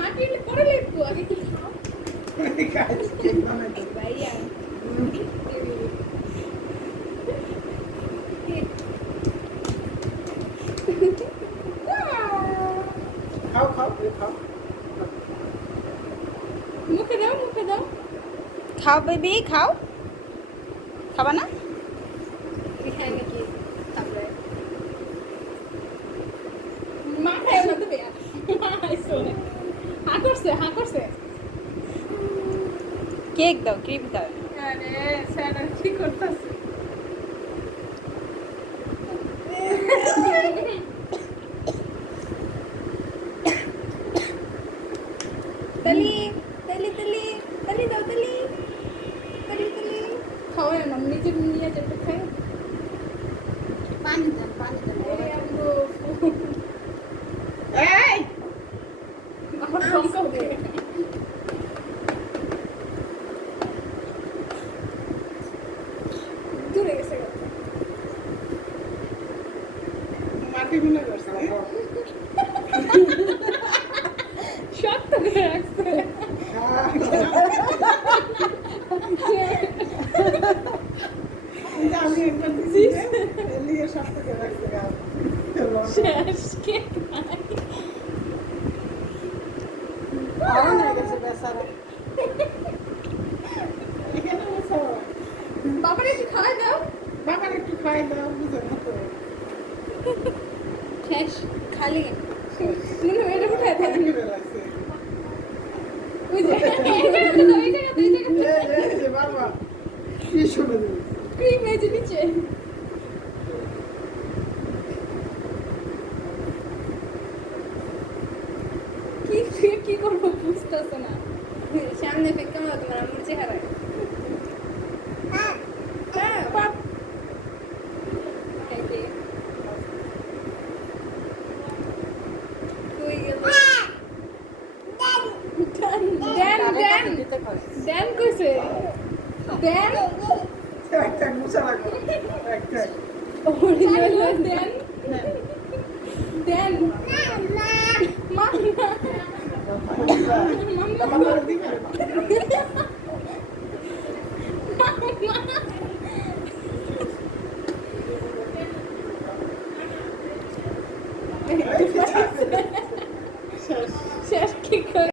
মাটি পরে লিখবো আগে কি খাও ভাইয়া খাও খাও খাও মুখে দাও মুখে দাও খাও বেবি খাও খাবা না এখানে নাকি তারপরে মা খায় না দেবে হা করছে কেক দাও ক্রিম দাও আরে স্যার কি করতেছে তালি তালি তালি তালি দাও তালি তালি তালি খাওয়ায় না নিজে নিয়ে যেতে খায় পানি দেন এই আমগো এই আমার ধ্বংস হবে দূরে গেছে মাটি গুলো করছে শক্ত করে রাখছে আমি একবার দিছি এলিয়ে সব থেকে রাখছে শেষ কে আরো না গেছে বেচারা এখানে বসো বাবার একটু খাওয়াই দাও বাবার একটু খাই দাও বুঝো না তো শেষ খালি মনে হয় এটা উঠায় থাকে পানি করে রাখছে ওই যে এই জায়গাতে এই যে বাবা কি শুনে দিবি ক্রিম এই যে নিচে কি করবো বুঝতেছে না সামনে ফেক কেমন তোমার আমার চেহারায় পাপ কই গেল দেন কইছে দেন একটা মুছা রাখো একটা অরিজিনাল দেন দেন মাম্মা মামা দিবে